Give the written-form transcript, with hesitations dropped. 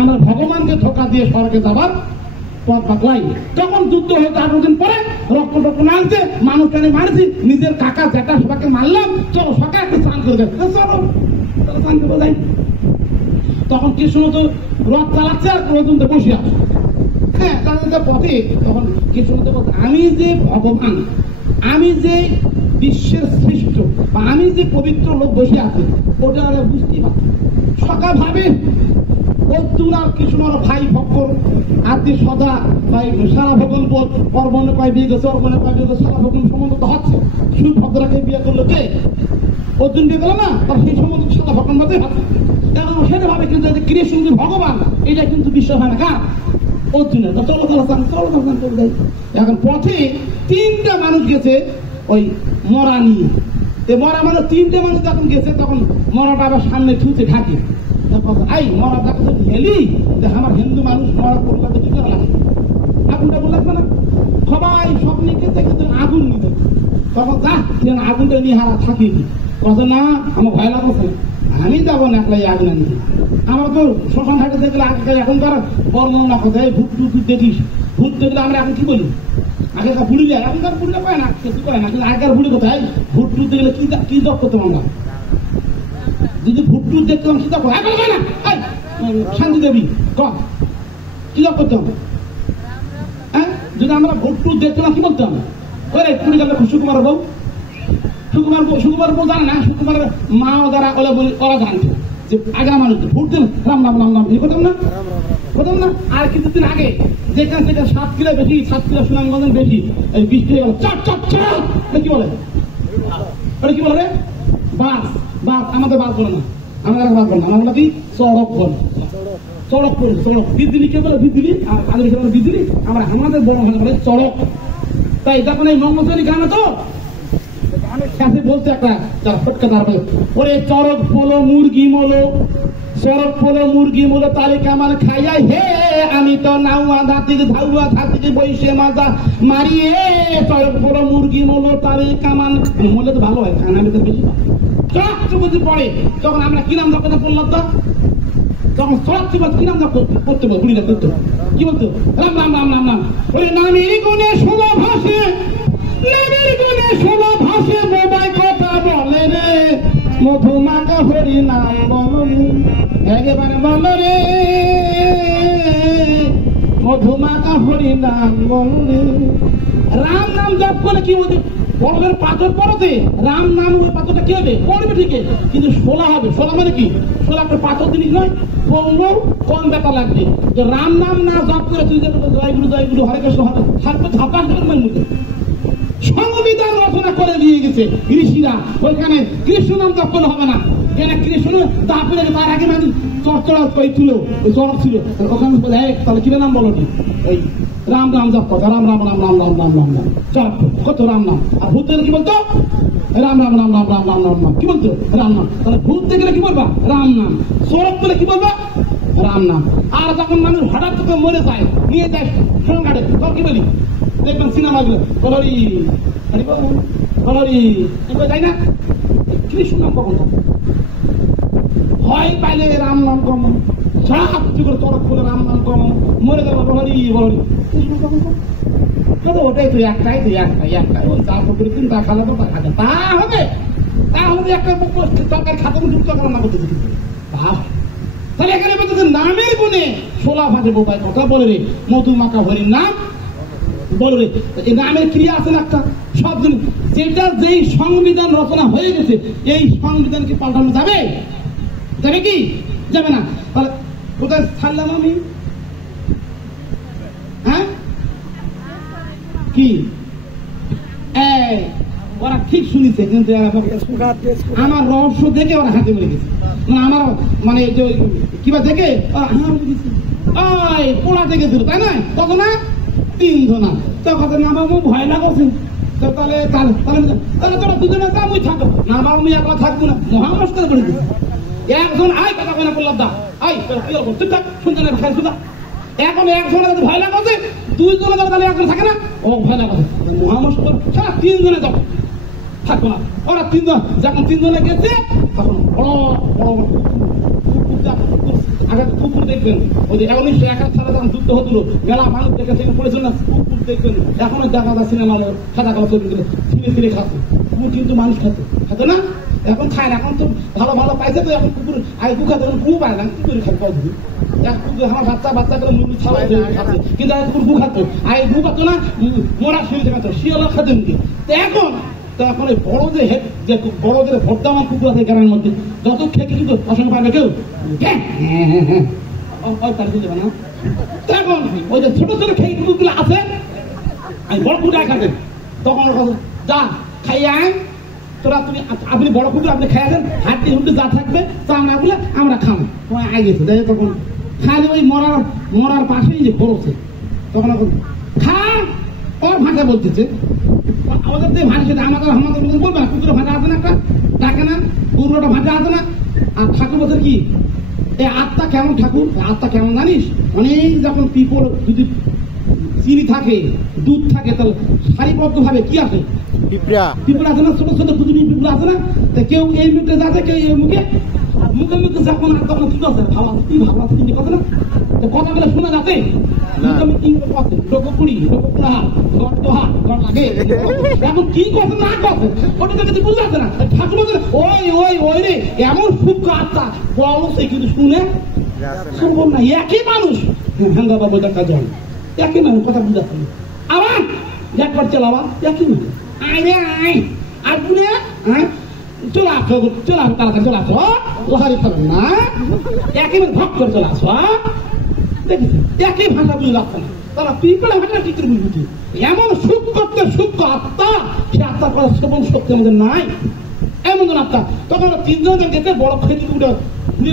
আমরা ভগবানকে ধোকা দিয়ে স্বর্গে যাবার পথ পাকলাই। তখন যুদ্ধ হয়েছে 8 দিন পরে, রক্ত টক্ত নামছে, মানুষ টানে মারছি, নিজের কাকা জ্যাঠা সবাইকে মারলাম, চলো সকালে একটু স্নান করে দেয়, চলো স্নান করে যাই। তখন কৃষ্ণ তো রথ চালাচ্ছে আর অর্জুন তো বসে আছে। হ্যাঁ, তাদের পথে তখন কৃষ্ণ তো বলছে, আমি যে ভগবান, আমি যে বিশ্বের সৃষ্ট, বা আমি যে পবিত্র লোক বসে আছে, ওটা ওরা বুঝতেই পারছে। সকাল ভাবে অর্জুন আর কৃষ্ণ ভাই ভক্কর আত্মীয় সদা ভাই সারা ভগন পথ অর্বনে পায় বিয়ে গেছে, অর্বনে পায় বিয়ে গেছে, সারা ভগন সম্বন্ধ তো হচ্ছে। সুভদ্রাকে বিয়ে করলো কে? অর্জুন বিয়ে করলো না, তার সেই সম্বন্ধ সারা ভগন মধ্যে হচ্ছে। এখন সেটা ভাবে কিন্তু কৃষ্ণ যে ভগবান, এটা কিন্তু বিশ্বাস হয় না কার? অর্জুনের। চলো চলে যাই। এখন পথে 3টা মানুষ গেছে ওই মরা নিয়ে। মরা মানে 3টে মানুষ যখন গেছে, তখন মরাটা আবার সামনে ছুঁতে ঢাকে। আই মরা ডাকে তো হেলি, আমার হিন্দু মানুষ মরা করলে তো কি করা লাগে? আগুনটা বলে লাগবে না? সবাই স্বপ্নে গেছে কিন্তু আগুন নিতে। তখন আগুনটা নিয়ে হারা থাকি কথা না, আমার ভয় লাগছে, আমি যাবো না একলাই আগুন আনি। আমার তো শ্মশান ঘাটে দেখলে আগেকার এখনকার বর্ণনা কোথায় ভূত টুত দেখিস, ভূত দেখলে আমরা এখন কি বলি? আগেকার বুড়ি যায়, এখনকার বুড়িটা পায় না, কিছু করে না। কিন্তু আগেকার বুড়ি কোথায় ভূত টুত দেখলে কি জব করতাম আমরা? যদি ভূত টুত দেখতাম কি জব না শান্তি দেবী কি জব করতাম? হ্যাঁ, যদি আমরা ভূত টুত দেখতাম কি বলতাম? ওরে কুড়ি গেলে সুকুমার বউ, সুকুমার বউ জানে না, সুকুমারের মা দ্বারা ওরা জানতো যে আগা মানুষ ভোট দিন রাম রাম রাম রাম করতাম না। আর কিছুদিন আগে যেখান থেকে 7 কিলো বেশি, 7 কিলো সুনামগঞ্জের বেশি বৃষ্টি হয়ে গেল, চট চট চট কি বলে? ওটা কি বলে? বাস। আমাদের বাস বলে না, আমাদের বাস বলে না, আমরা কি চড়ক বলে। চড়ক বিজলি কে বলে? বিজলি। আর আগে বলে বিজলি, আমরা আমাদের বড় ভাষা বলে চড়ক। তাই যখন এই মঙ্গলচরী গ্রামে তো বলতে একটা ফটকা দাঁড়াবে, ওরে চড়ক পোলো মুরগি মোলো, চড়ক পোলো মুরগি মোলো তালে কেমন খাইয়াই হে, আমি তো নাউয়া ধাতিকে ধাউয়া ধাতিকে বইসে মাজা মারিয়ে, চড়ক পোলো মুরগি মোলো তালে কামান মোলে তো ভালো হয়, আমি তো বেশি চড়ক পড়ে। তখন আমরা কি নাম দরকার পড়লাম তো, তখন চড়ক কি নাম করতে বুড়িরা করতে কি বলতো? রাম রাম রাম রাম রাম। ওরে নামের গুণে 16 ভাষে, নামের গুণে 16 ভাষে বোবাই কথা বলে রে, মধুমাখা হরি নাম বলো রে, একেবারে বলো রে, মধুমাখা হরি নাম বলো রে। রাম নাম জপ করলে কি বলছে? বড়দের পাথর পড়তে রাম নাম, ওই পাথরটা কি হবে? পড়বে ঠিকই, কিন্তু 16 হবে। 16 মানে কি? 16 একটা পাথর জিনিস নয়, পড়লেও কম ব্যাপার লাগবে। যে রাম নাম না জপ করে তুই যে জয়গুরু হরে কৃষ্ণ হাতে ধাপা করবেন মুখে। সংবিধান রচনা করে দিয়ে গেছে ঋষিরা, ওইখানে কৃষ্ণ নাম জপ করলে হবে না। কেন? কৃষ্ণ তারপরে তার আগে মানে চড়চড়া ছিল, ওই চড়ক ছিল, ওখানে বলে তাহলে কি নাম বলো? ওই রাম নাম জপ করতো, রাম রাম রাম রাম রাম রাম রাম রাম জপ কত রাম নাম। আর ভূত দেখলে কি বলতো? রাম রাম রাম রাম রাম রাম রাম রাম। কি বলতো? রাম নাম। তাহলে ভূত দেখলে কি বলবা? রাম নাম। চড়ক বলে কি বলবা? রাম নাম। আর যখন মানুষ হঠাৎ করে মরে যায়, নিয়ে যায় সংঘাটে, তখন কি বলি? দেখবেন সিনেমা গুলো বলরি যাই না, কৃষ্ণ নাম কখন হয় পাইলে রাম নাম কম, সাহায্য করে চড়ক করে রাম নাম কম, মরে যাবো বলরি কৃষ্ণ কখন কম। ওটাই তো একটাই ওই তারপর চিন্তা খালে তো খাতে তা হবে একটা সরকারি খাতে যুক্ত করার না করতে তাহলে এখানে বলতে নামের গুণে 16 ভাষে বোবাই কথা বলে রে, মধুমাখা হরির নাম বলে রে। এই নামের ক্রিয়া আছে না একটা, সব জিনিস যেটা যেই সংবিধান রচনা হয়ে গেছে, এই সংবিধান কি পাল্টানো যাবে? যাবে কি? যাবে না। তাহলে কোথায় ছাড়লাম আমি? হ্যাঁ কি ওরা ঠিক শুনিছে, কিন্তু আমার রহস্য দেখে ওরা হাতে মেরে গেছে। আমার মানে কিবা দেখে পোড়া দেখে দিল, তাই না? কত না 3 ধনা, তখন নামাবো ভয় লাগছে। তাহলে তোরা দুজনে তা মুই থাকো না, বাবু আমি একলা থাকবো না, মহামস্কার করে দিচ্ছি। একজন আয় কথা কয় না বললাম দা আয় তুই থাক শুনতে খাই শুধু। এখন একজনের ভয় লাগাচ্ছে, 2 জনে তাহলে একজন থাকে না, ও ভয় লাগাচ্ছে মহামস্কার সারা 3 জনে যাবো। থাকবো না। ওরা তিনজন যখন তিনজনে গেছে তখন বড় বড় আগে কুকুর দেখবেন, ওই যে 1971 সালে যখন যুদ্ধ হচ্ছিল মেলা মানুষ দেখেছে পড়েছিল না, কুকুর দেখবেন এখনো দেখা যায় সিনেমা সাদা কালো ছবি করে ছিঁড়ে ছিঁড়ে খাচ্ছে। কুকুর কিন্তু মানুষ খাতে না, এখন খায় না, এখন তো ভালো ভালো পাইছে তো এখন কুকুর আগে কুকুর যখন কুকুর পায় না কি করে খায় কুকুর, আমার বাচ্চা করে মুরগি ছাড়া খাচ্ছে, কিন্তু আগে কুকুর গু খাতো, আগে গু খাতো না, মোরা শুনতে খাতো, শিয়ালা খাতে এখন তখন ওই বড় যে বড় যে ভোটদামান কুকুর আছে গ্রামের মধ্যে যত খেতে কিন্তু পছন্দ পাবে কেউ না। তখন ওই যে ছোট ছোট খেয়ে কুকুরগুলো আছে আমি বড় কুকুর খাতেন, তখন যা খাইয়া তোরা তুমি আপনি বড় কুকুর আপনি খাইয়াছেন, হাঁটতে হুটতে যা থাকবে চামড়া গুলো আমরা খাবো, তোমার আগে গেছে তখন খালি ওই মরার পাশেই যে পড়ছে তখন খা ওর ভাষা বলতেছে আমাদের যে ভাষা সেটা আমাদের বলবে না, কুকুরের ভাষা আছে না একটা ডাকে না, কুকুরটা ভাষা আছে না। আর ঠাকুর বলছে কি এই আত্মা কেমন, ঠাকুর আত্মা কেমন জানিস, অনেক যখন পিপল যদি চিনি থাকে দুধ থাকে তাহলে সারিবদ্ধ ভাবে কি আছে পিপল আছে না, ছোট ছোট দুধুনি পিপল আছে না, কেউ এই মুখে যাচ্ছে কেউ এই মুখে মুখে মুখে যখন আর তখন ঠিক আছে ভালো আছে কি ভালো আছে কথা না, কথাগুলো শোনা যাচ্ছে এখন কি করছে না করছে ওটা কিছু বুঝতে পারছে না। ঠাকুর বলছে ওই ওই ওই রে এমন সূক্ষ্ম আত্মা বলছে কিন্তু শুনে শুনবো না, একই মানুষ ভাঙ্গা বাবু দেখা জল একই মানুষ কথা বুঝাচ্ছে না, আবার একবার চালাবা একই মানুষ আয় রে আয় আর বুঝে চলে আসো চলে আসো তাড়াতাড়ি চলে আসো লোহারি ফেলেন না একই ভক করে চলে আসো দেখেছি একই ভাষা বুঝে যাচ্ছে না, তারা পিপল ভাষা কি করে বুঝবি, এমন সূক্ষ্ম সূক্ষ্ম আত্মা সে আত্মা করার শ্রবণ শক্তি আমাদের নাই, এমন আত্মা। তখন তিনজন গেছে বড় খেতে ঘুরে ঘুরে